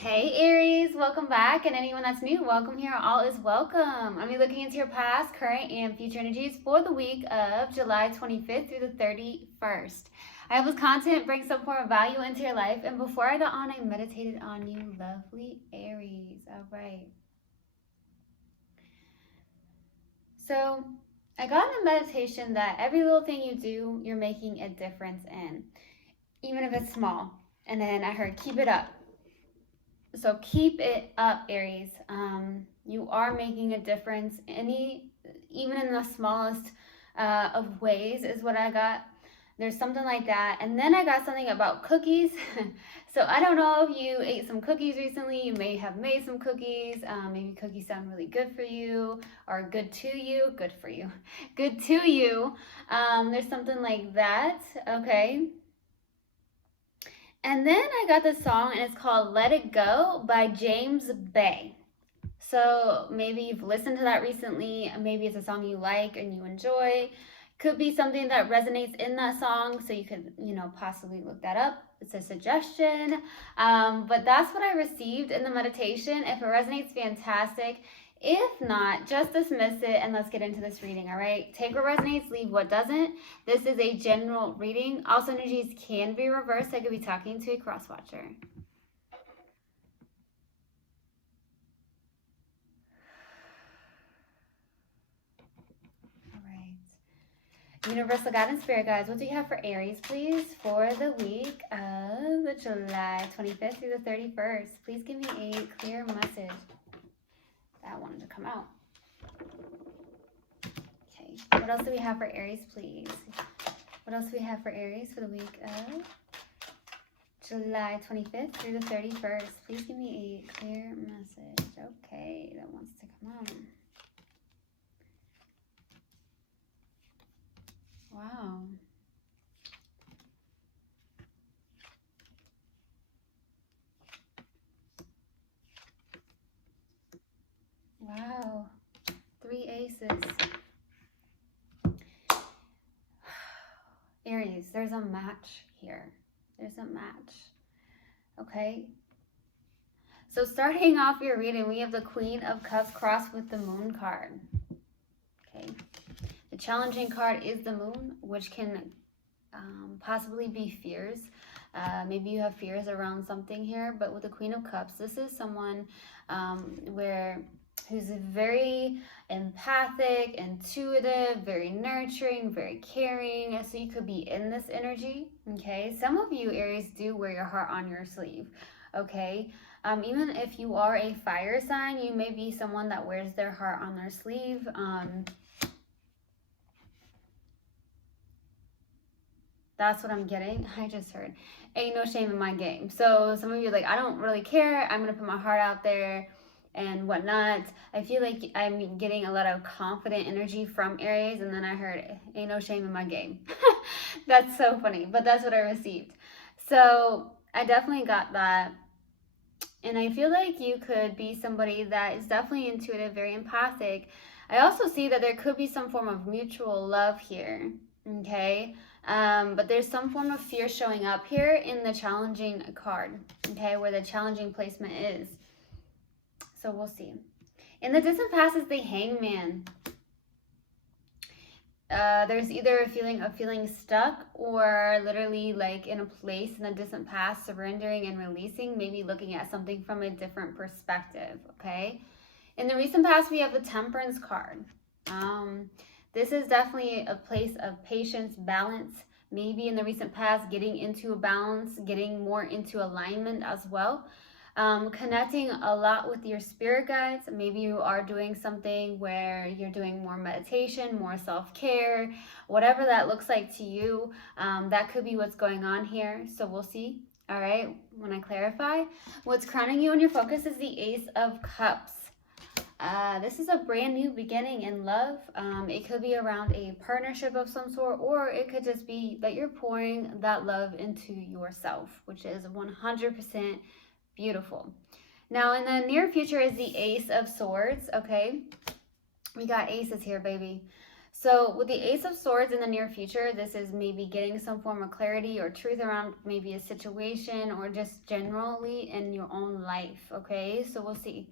Hey Aries, welcome back, and anyone that's new, welcome here. All is welcome. I'm looking into your past, current, and future energies for the week of July 25th through the 31st. I hope this content brings some form of value into your life. And before I got on, I meditated on you, lovely Aries. All right. So I got in a meditation that every little thing you do, you're making a difference in, even if it's small. And then I heard, keep it up. So keep it up, Aries. You are making a difference. Even in the smallest of ways, is what I got. There's something like that. And then I got something about cookies. So I don't know if you ate some cookies recently. You may have made some cookies. Maybe cookies sound really good for you, or good to you. Good for you. Good to you. There's something like that. Okay. And then I got this song, and it's called Let It Go by James Bay. So maybe you've listened to that recently. Maybe it's a song you like and you enjoy. Could be something that resonates in that song, so you could, possibly look that up. It's a suggestion. But that's what I received in the meditation. If it resonates, fantastic. If not, just dismiss it and let's get into this reading, all right? Take what resonates, leave what doesn't. This is a general reading. Also, energies can be reversed. I could be talking to a cross watcher. All right. Universal God and Spirit Guides, what do you have for Aries, please, for the week of July 25th through the 31st? Please give me a clear message. That wanted to come out. Okay. What else do we have for Aries, please? What else do we have for Aries for the week of July 25th through the 31st? Please give me a clear message. Okay, that wants to come out. Wow. Wow. 3 aces. Aries, there's a match here. There's a match. Okay. So starting off your reading, we have the Queen of Cups crossed with the Moon card. Okay. The challenging card is the Moon, which can possibly be fears. Maybe you have fears around something here, but with the Queen of Cups, this is someone who's very empathic, intuitive, very nurturing, very caring. So you could be in this energy, okay? Some of you, Aries, do wear your heart on your sleeve, okay? Even if you are a fire sign, you may be someone that wears their heart on their sleeve. That's what I'm getting. I just heard, ain't no shame in my game. So some of you are like, I don't really care. I'm going to put my heart out there and whatnot. I feel like I'm getting a lot of confident energy from Aries. And then I heard, ain't no shame in my game. That's so funny. But that's what I received. So I definitely got that. And I feel like you could be somebody that is definitely intuitive, very empathic. I also see that there could be some form of mutual love here. Okay. But there's some form of fear showing up here in the challenging card, okay, where the challenging placement is. So we'll see. In the distant past is the Hangman. There's either a feeling of feeling stuck, or literally like in a place in the distant past, surrendering and releasing, maybe looking at something from a different perspective, okay? In the recent past, we have the Temperance card. This is definitely a place of patience, balance. Maybe in the recent past, getting into a balance, getting more into alignment as well. Connecting a lot with your spirit guides. Maybe you are doing something where you're doing more meditation, more self-care, whatever that looks like to you. That could be what's going on here. So we'll see. All right, when I clarify. What's crowning you in your focus is the Ace of Cups. This is a brand new beginning in love. It could be around a partnership of some sort, or it could just be that you're pouring that love into yourself, which is 100% beautiful. Now, in the near future is the Ace of Swords, okay? We got aces here, baby. So with the Ace of Swords in the near future, this is maybe getting some form of clarity or truth around maybe a situation or just generally in your own life, okay? So we'll see.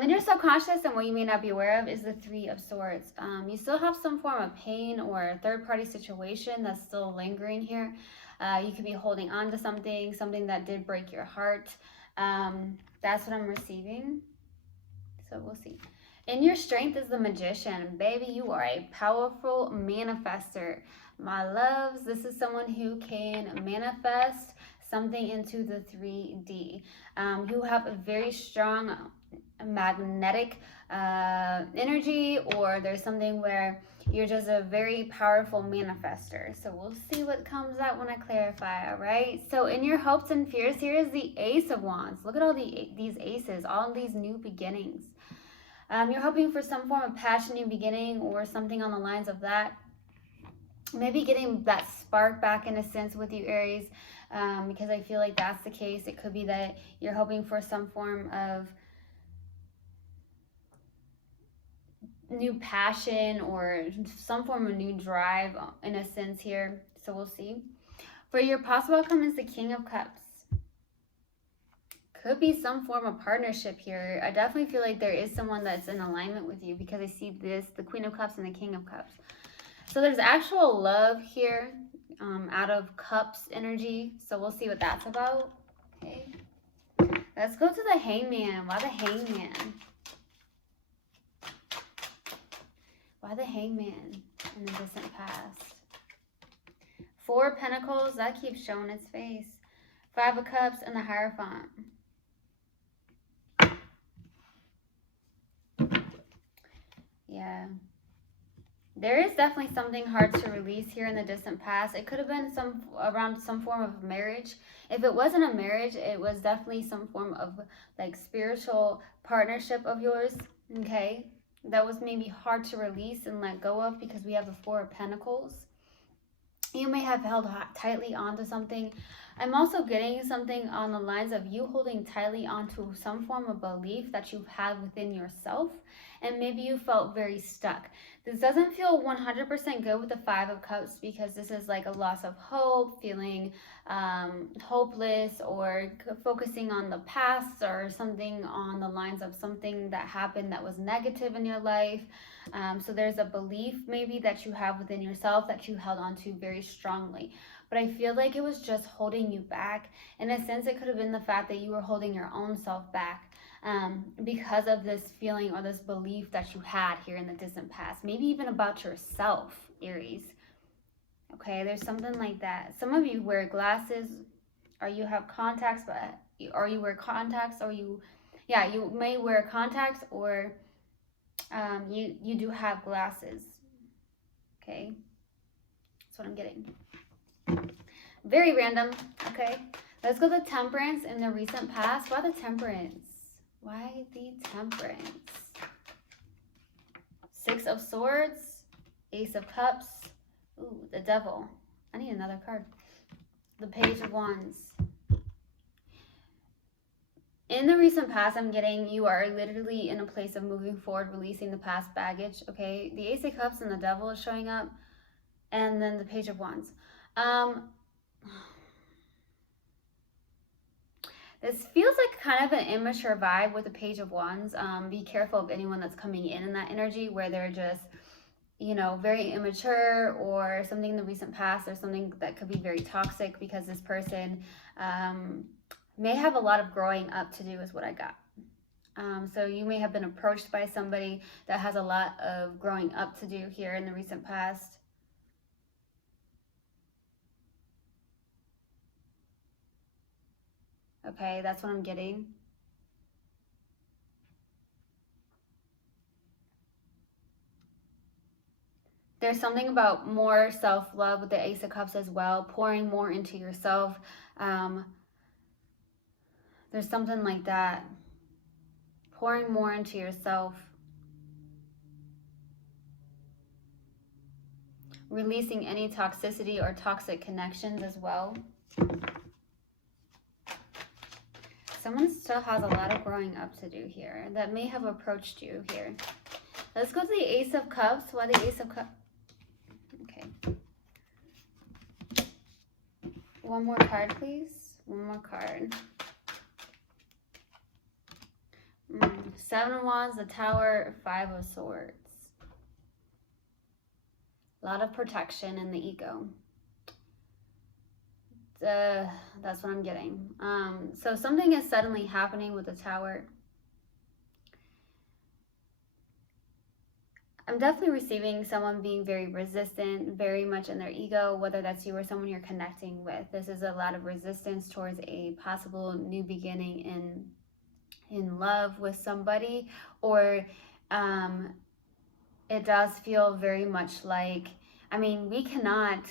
In your subconscious and what you may not be aware of is the Three of Swords. You still have some form of pain or a third-party situation that's still lingering here. You could be holding on to something that did break your heart. That's what I'm receiving. So we'll see. In your strength is the Magician. Baby, you are a powerful manifester. My loves, this is someone who can manifest something into the 3D. You have a very strong magnetic energy, or there's something where you're just a very powerful manifester. So we'll see what comes out when I clarify, all right? So in your hopes and fears, here is the Ace of Wands. Look at all these aces, all these new beginnings. You're hoping for some form of passion, new beginning, or something on the lines of that. Maybe getting that spark back in a sense with you, Aries, because I feel like that's the case. It could be that you're hoping for some form of new passion or some form of new drive in a sense here. So we'll see. For your possible outcome is the King of Cups. Could be some form of partnership here. I definitely feel like there is someone that's in alignment with you because I see this, the Queen of Cups and the King of Cups. So there's actual love here out of Cups energy. So we'll see what that's about. Okay. Let's go to the Hangman. Why the Hangman? Why the Hangman in the distant past? Four of Pentacles, that keeps showing its face. Five of Cups and the Hierophant. Yeah. There is definitely something hard to release here in the distant past. It could have been around some form of marriage. If it wasn't a marriage, it was definitely some form of like spiritual partnership of yours, okay? That was maybe hard to release and let go of because we have the Four of Pentacles. You may have held tightly onto something. I'm also getting something on the lines of you holding tightly onto some form of belief that you've had within yourself, and maybe you felt very stuck. This doesn't feel 100% good with the Five of Cups because this is like a loss of hope, feeling hopeless, or focusing on the past or something on the lines of something that happened that was negative in your life. So there's a belief maybe that you have within yourself that you held on to very strongly. But I feel like it was just holding you back. In a sense, it could have been the fact that you were holding your own self back because of this feeling or this belief that you had here in the distant past. Maybe even about yourself, Aries. Okay, there's something like that. Some of you wear glasses, or you have contacts, or you wear contacts, or you may wear contacts, or you do have glasses. Okay, that's what I'm getting. Very random. Okay, let's go to Temperance in the recent past. Why the Temperance? Why the Temperance? Six of Swords, Ace of Cups. Ooh, the Devil. I need another card. The Page of Wands. In the recent past, I'm getting you are literally in a place of moving forward, releasing the past baggage. Okay, the Ace of Cups and the Devil is showing up, and then the Page of Wands. This feels like kind of an immature vibe with the Page of Wands. Be careful of anyone that's coming in that energy where they're just, you know, very immature, or something in the recent past, or something that could be very toxic, because this person may have a lot of growing up to do is what I got. So you may have been approached by somebody that has a lot of growing up to do here in the recent past. Okay, that's what I'm getting. There's something about more self-love with the Ace of Cups as well, pouring more into yourself. There's something like that. Pouring more into yourself. Releasing any toxicity or toxic connections as well. Someone still has a lot of growing up to do here that may have approached you here. Let's go to the Ace of Cups. Why the Ace of Cups? Okay. One more card, please. One more card. 7 of Wands, the Tower, 5 of Swords. A lot of protection in the ego. That's what I'm getting. So something is suddenly happening with the Tower. I'm definitely receiving someone being very resistant, very much in their ego, whether that's you or someone you're connecting with. This is a lot of resistance towards a possible new beginning in love with somebody, or it does feel very much like, I mean, we cannot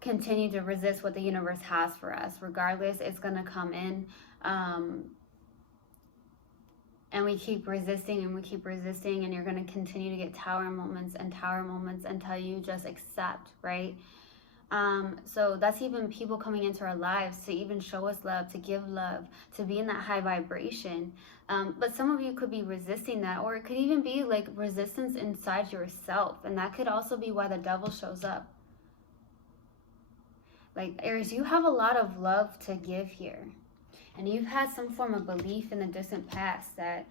continue to resist what the universe has for us. Regardless, it's going to come in. And we keep resisting and we keep resisting, and you're going to continue to get tower moments until you just accept, right? So that's even people coming into our lives to even show us love, to give love, to be in that high vibration. But some of you could be resisting that, or it could even be like resistance inside yourself. And that could also be why the devil shows up. Like, Aries, you have a lot of love to give here. And you've had some form of belief in the distant past that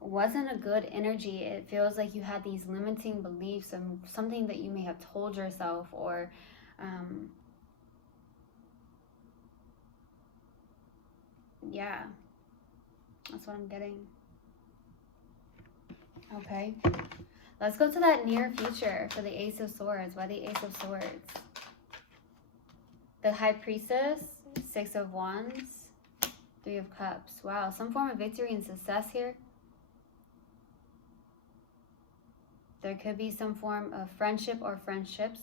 wasn't a good energy. It feels like you had these limiting beliefs and something that you may have told yourself, or yeah, that's what I'm getting. Okay, let's go to that near future for the Ace of Swords. Why the Ace of Swords? The High Priestess, 6 of Wands, 3 of Cups. Wow, some form of victory and success here. There could be some form of friendship or friendships.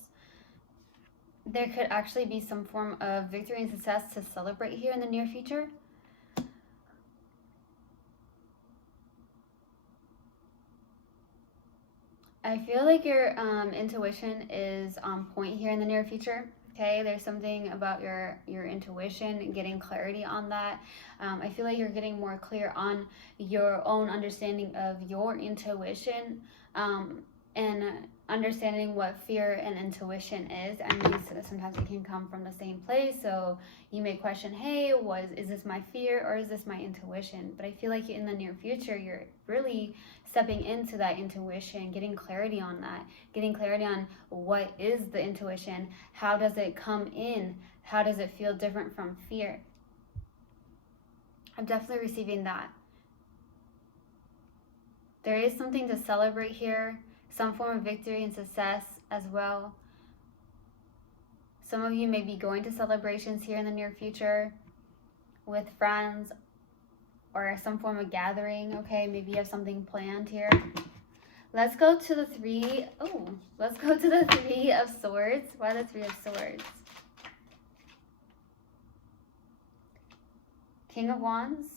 There could actually be some form of victory and success to celebrate here in the near future. I feel like your intuition is on point here in the near future. Okay, there's something about your intuition and getting clarity on that. I feel like you're getting more clear on your own understanding of your intuition, and understanding what fear and intuition is. I mean, sometimes it can come from the same place, so you may question, hey, is this my fear or is this my intuition? But I feel like in the near future, you're really stepping into that intuition, getting clarity on that, getting clarity on what is the intuition, how does it come in, how does it feel different from fear. I'm definitely receiving that. There is something to celebrate here, some form of victory and success as well. Some of you may be going to celebrations here in the near future with friends or some form of gathering, okay? Maybe you have something planned here. Let's go to the Three of Swords. Why the 3 of Swords? King of Wands,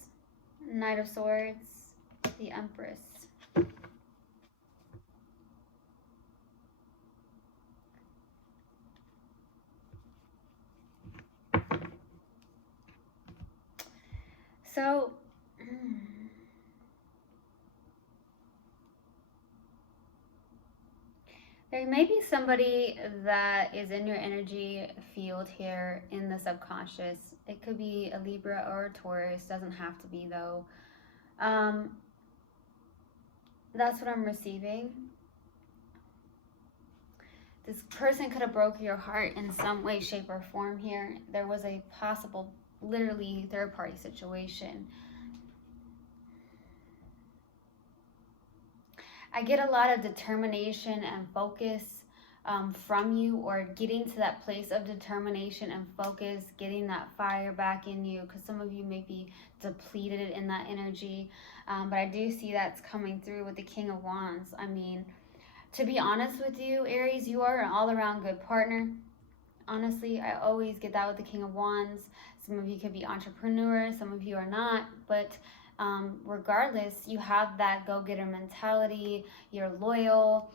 Knight of Swords, the Empress. So, there may be somebody that is in your energy field here in the subconscious. It could be a Libra or a Taurus. Doesn't have to be, though. That's what I'm receiving. This person could have broke your heart in some way, shape, or form here. There was a possible, literally, third-party situation. I get a lot of determination and focus from you, or getting to that place of determination and focus, getting that fire back in you, because some of you may be depleted in that energy. But I do see that's coming through with the King of Wands. I mean, to be honest with you, Aries, you are an all-around good partner. Honestly, I always get that with the King of Wands. Some of you could be entrepreneurs, some of you are not, but regardless, you have that go-getter mentality, you're loyal.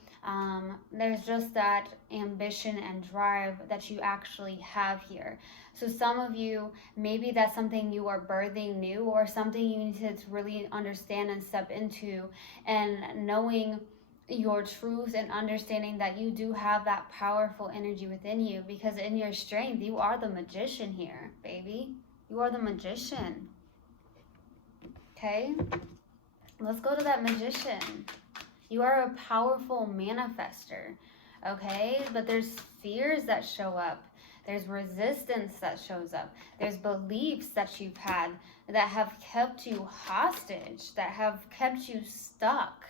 There's just that ambition and drive that you actually have here. So some of you, maybe that's something you are birthing new, or something you need to really understand and step into, and knowing your truth and understanding that you do have that powerful energy within you, because in your strength, you are the magician here, baby. You are the magician. Okay? Let's go to that magician. You are a powerful manifester. Okay? But there's fears that show up. There's resistance that shows up. There's beliefs that you've had that have kept you hostage, that have kept you stuck.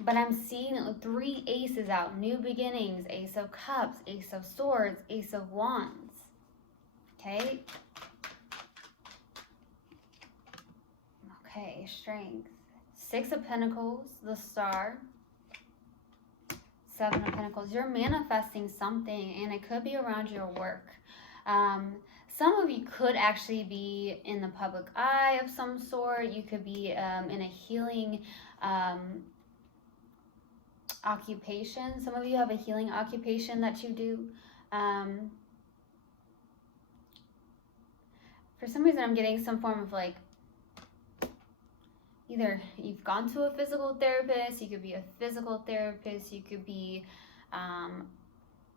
But I'm seeing 3 aces out. New beginnings, Ace of Cups, Ace of Swords, Ace of Wands. Okay? Okay, strength. 6 of Pentacles, the Star. 7 of Pentacles. You're manifesting something, and it could be around your work. Some of you could actually be in the public eye of some sort. You could be in a healing occupation. Some of you have a healing occupation that you do. For some reason, I'm getting some form of like, either you've gone to a physical therapist, you could be a physical therapist, you could be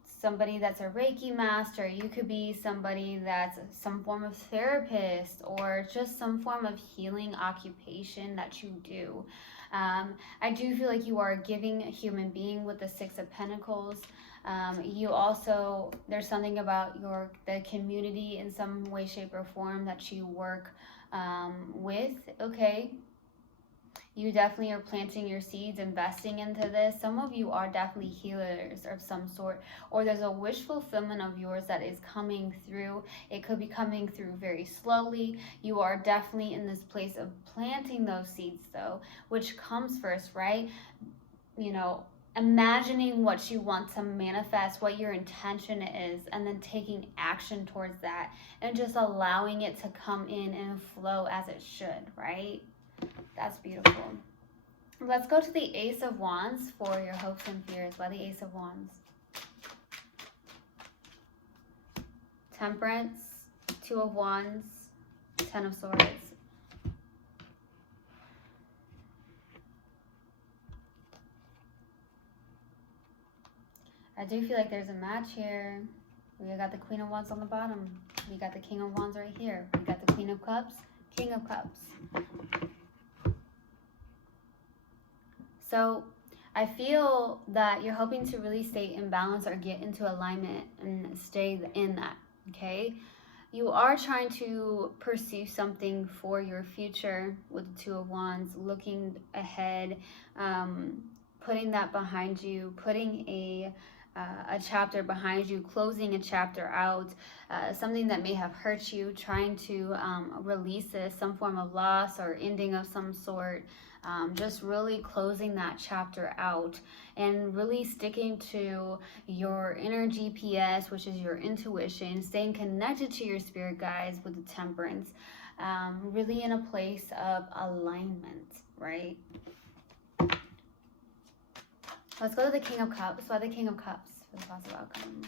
somebody that's a Reiki master, you could be somebody that's some form of therapist, or just some form of healing occupation that you do. I do feel like you are a giving human being with the 6 of Pentacles. You also, there's something about the community in some way, shape, or form that you work with, okay? You definitely are planting your seeds, investing into this. Some of you are definitely healers of some sort, or there's a wish fulfillment of yours that is coming through. It could be coming through very slowly. You are definitely in this place of planting those seeds though, which comes first, right? You know, imagining what you want to manifest, what your intention is, and then taking action towards that and just allowing it to come in and flow as it should, right? That's beautiful. Let's go to the Ace of Wands for your hopes and fears. Why the Ace of Wands? Temperance, 2 of Wands, 10 of Swords. I do feel like there's a match here. We got the Queen of Wands on the bottom. We got the King of Wands right here. We got the Queen of Cups, King of Cups. So I feel that you're hoping to really stay in balance or get into alignment and stay in that, okay? You are trying to pursue something for your future with the 2 of Wands, looking ahead, putting that behind you, putting a chapter behind you, closing a chapter out, something that may have hurt you, trying to release this, some form of loss or ending of some sort. Just really closing that chapter out and really sticking to your inner GPS, which is your intuition, staying connected to your spirit guides with the Temperance, really in a place of alignment, right? Let's go to the King of Cups. Why the King of Cups for the positive outcome?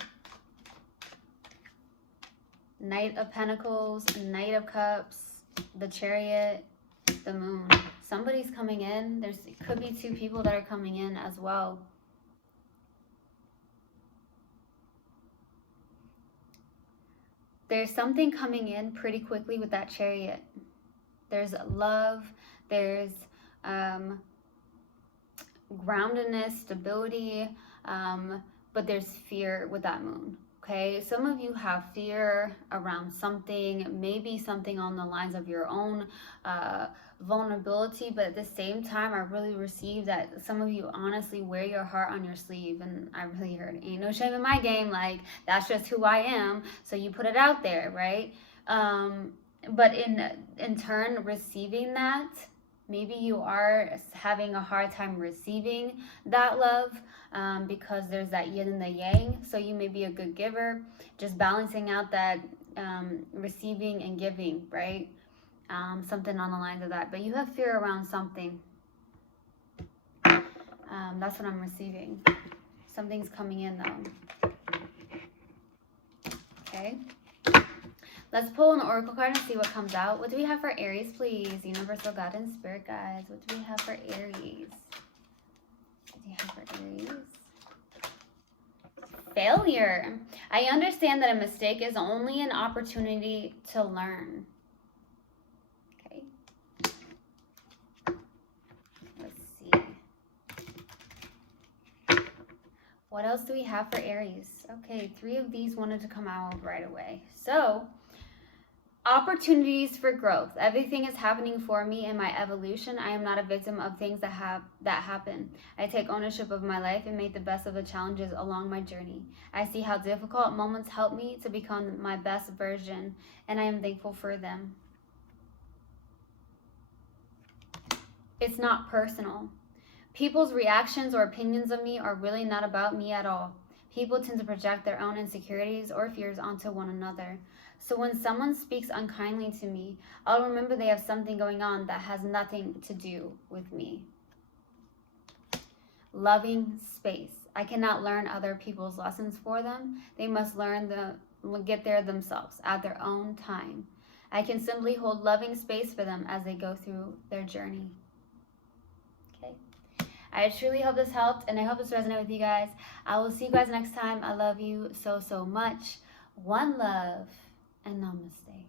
Knight of Pentacles, Knight of Cups, the Chariot, the Moon. Somebody's coming in. It could be 2 people that are coming in as well. There's something coming in pretty quickly with that Chariot. There's love. There's groundedness, stability, but there's fear with that Moon. Okay, some of you have fear around something, maybe something on the lines of your own vulnerability, but at the same time, I really received that some of you honestly wear your heart on your sleeve, and I really heard, ain't no shame in my game, like, that's just who I am, so you put it out there, right? But in turn, receiving that, maybe you are having a hard time receiving that love because there's that yin and the yang. So you may be a good giver, just balancing out that receiving and giving, right? Something on the lines of that. But you have fear around something. That's what I'm receiving. Something's coming in though. Okay. Let's pull an oracle card and see what comes out. What do we have for Aries, please? Universal God and Spirit guides. What do we have for Aries? do you have for Aries? Failure. I understand that a mistake is only an opportunity to learn. Okay. Let's see. What else do we have for Aries? Okay, 3 of these wanted to come out right away. So, opportunities for growth. Everything is happening for me in my evolution. I am not a victim of things that happen. I take ownership of my life and make the best of the challenges along my journey. I see how difficult moments help me to become my best version, and I am thankful for them. It's not personal. People's reactions or opinions of me are really not about me at all. People tend to project their own insecurities or fears onto one another. So when someone speaks unkindly to me, I'll remember they have something going on that has nothing to do with me. Loving space. I cannot learn other people's lessons for them. They must get there themselves at their own time. I can simply hold loving space for them as they go through their journey. Okay. I truly hope this helped, and I hope this resonated with you guys. I will see you guys next time. I love you so, so much. One love, and namaste.